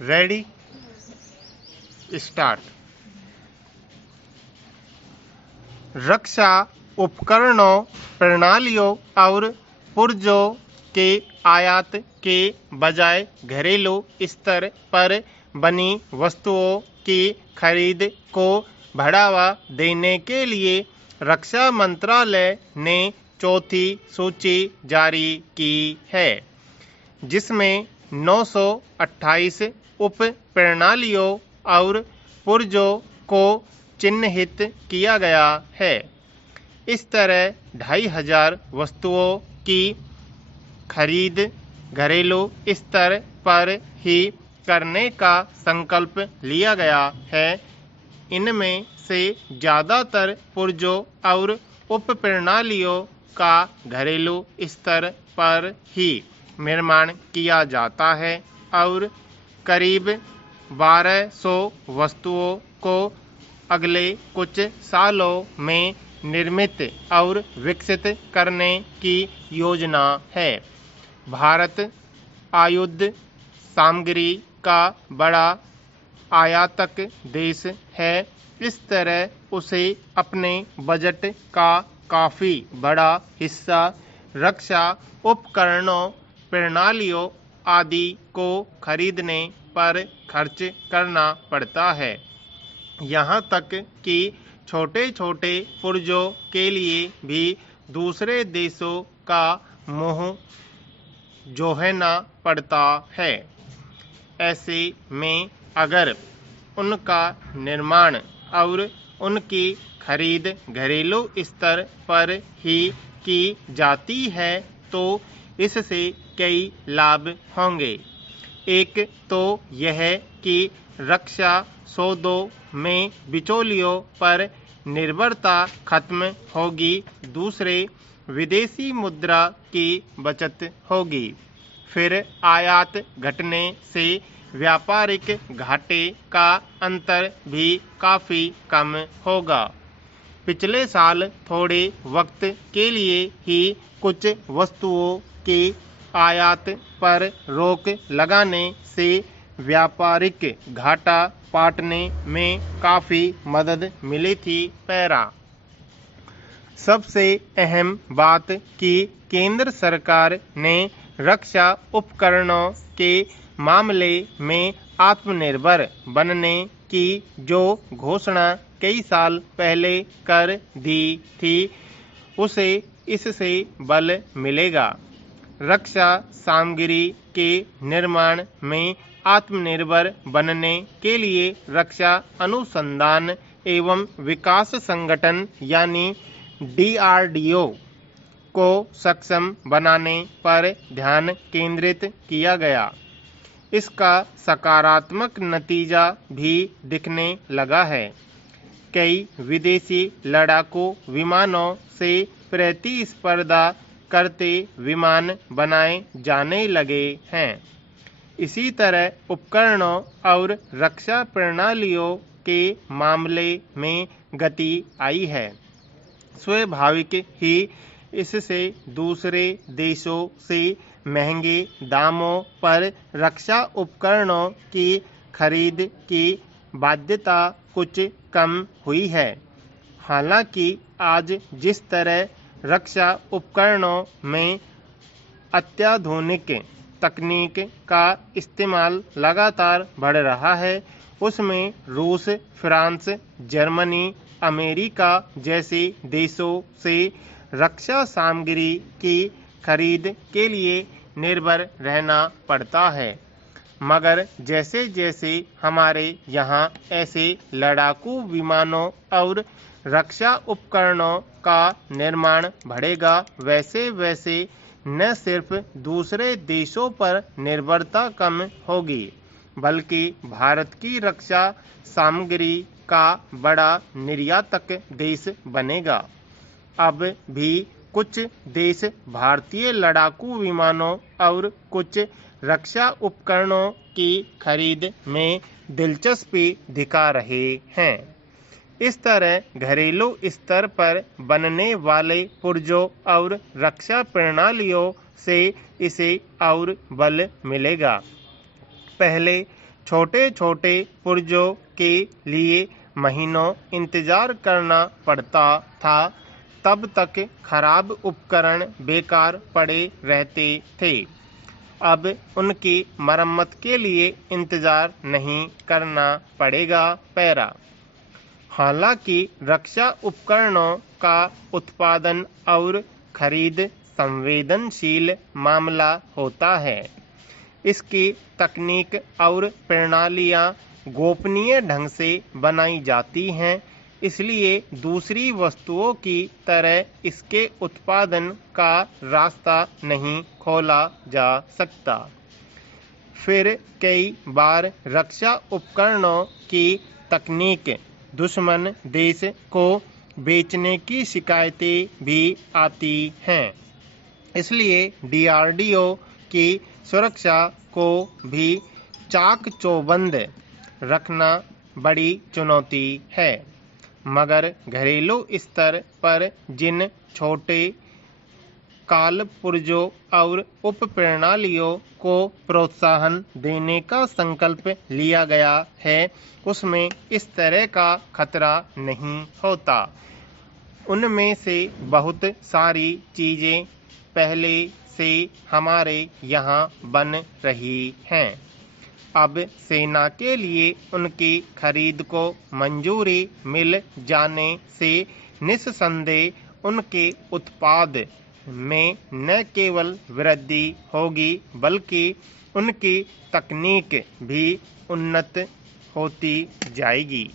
Ready start. रक्षा उपकरणों, प्रणालियों और पुर्जों के आयात के बजाय घरेलू स्तर पर बनी वस्तुओं की खरीद को बढ़ावा देने के लिए रक्षा मंत्रालय ने चौथी सूची जारी की है, जिसमें 928 उप प्रणालियों और पुर्जों को चिन्हित किया गया है। इस तरह 2500 वस्तुओं की खरीद घरेलू स्तर पर ही करने का संकल्प लिया गया है। इनमें से ज़्यादातर पुर्जों और उप प्रणालियों का घरेलू स्तर पर ही निर्माण किया जाता है और करीब 1200 वस्तुओं को अगले कुछ सालों में निर्मित और विकसित करने की योजना है। भारत आयुध सामग्री का बड़ा आयातक देश है। इस तरह उसे अपने बजट का काफ़ी बड़ा हिस्सा रक्षा उपकरणों, प्रणालियों आदि को खरीदने पर खर्च करना पड़ता है। यहाँ तक कि छोटे छोटे पुर्जों के लिए भी दूसरे देशों का मुँह जोहना पड़ता है। ऐसे में अगर उनका निर्माण और उनकी खरीद घरेलू स्तर पर ही की जाती है तो इससे कई लाभ होंगे। एक तो यह कि रक्षा सौदों में बिचौलियों पर निर्भरता खत्म होगी। दूसरे, विदेशी मुद्रा की बचत होगी। फिर आयात घटने से व्यापारिक घाटे का अंतर भी काफ़ी कम होगा। पिछले साल थोड़े वक्त के लिए ही कुछ वस्तुओं के आयात पर रोक लगाने से व्यापारिक घाटा पाटने में काफ़ी मदद मिली थी। पैरा सबसे अहम बात कि केंद्र सरकार ने रक्षा उपकरणों के मामले में आत्मनिर्भर बनने की जो घोषणा कई साल पहले कर दी थी, उसे इससे बल मिलेगा। रक्षा सामग्री के निर्माण में आत्मनिर्भर बनने के लिए रक्षा अनुसंधान एवं विकास संगठन यानी DRDO को सक्षम बनाने पर ध्यान केंद्रित किया गया। इसका सकारात्मक नतीजा भी दिखने लगा है। कई विदेशी लड़ाकू विमानों से प्रतिस्पर्धा करते विमान बनाए जाने लगे हैं। इसी तरह उपकरणों और रक्षा प्रणालियों के मामले में गति आई है। स्वाभाविक ही इससे दूसरे देशों से महंगे दामों पर रक्षा उपकरणों की खरीद की बाध्यता कुछ कम हुई है। हालांकि आज जिस तरह रक्षा उपकरणों में अत्याधुनिक तकनीक का इस्तेमाल लगातार बढ़ रहा है, उसमें रूस, फ्रांस, जर्मनी, अमेरिका जैसे देशों से रक्षा सामग्री की खरीद के लिए निर्भर रहना पड़ता है। मगर जैसे जैसे हमारे यहाँ ऐसे लड़ाकू विमानों और रक्षा उपकरणों का निर्माण बढ़ेगा, वैसे वैसे न सिर्फ दूसरे देशों पर निर्भरता कम होगी, बल्कि भारत की रक्षा सामग्री का बड़ा निर्यातक देश बनेगा। अब भी कुछ देश भारतीय लड़ाकू विमानों और कुछ रक्षा उपकरणों की खरीद में दिलचस्पी दिखा रहे हैं। इस तरह घरेलू स्तर पर बनने वाले पुर्जों और रक्षा प्रणालियों से इसे और बल मिलेगा। पहले छोटे छोटे पुर्जों के लिए महीनों इंतजार करना पड़ता था, तब तक खराब उपकरण बेकार पड़े रहते थे। अब उनकी मरम्मत के लिए इंतजार नहीं करना पड़ेगा। पैरा। हालांकि रक्षा उपकरणों का उत्पादन और खरीद संवेदनशील मामला होता है। इसकी तकनीक और प्रणालियां गोपनीय ढंग से बनाई जाती हैं, इसलिए दूसरी वस्तुओं की तरह इसके उत्पादन का रास्ता नहीं खोला जा सकता। फिर कई बार रक्षा उपकरणों की तकनीक दुश्मन देश को बेचने की शिकायतें भी आती हैं, इसलिए DRDO की सुरक्षा को भी चाक चौबंद रखना बड़ी चुनौती है। मगर घरेलू स्तर पर जिन छोटे कालपुर्जों और उप प्रणालियों को प्रोत्साहन देने का संकल्प लिया गया है, उसमें इस तरह का खतरा नहीं होता। उनमें से बहुत सारी चीजें पहले से हमारे यहाँ बन रही हैं। अब सेना के लिए उनकी खरीद को मंजूरी मिल जाने से निस्संदेह उनके उत्पाद में न केवल वृद्धि होगी, बल्कि उनकी तकनीक भी उन्नत होती जाएगी।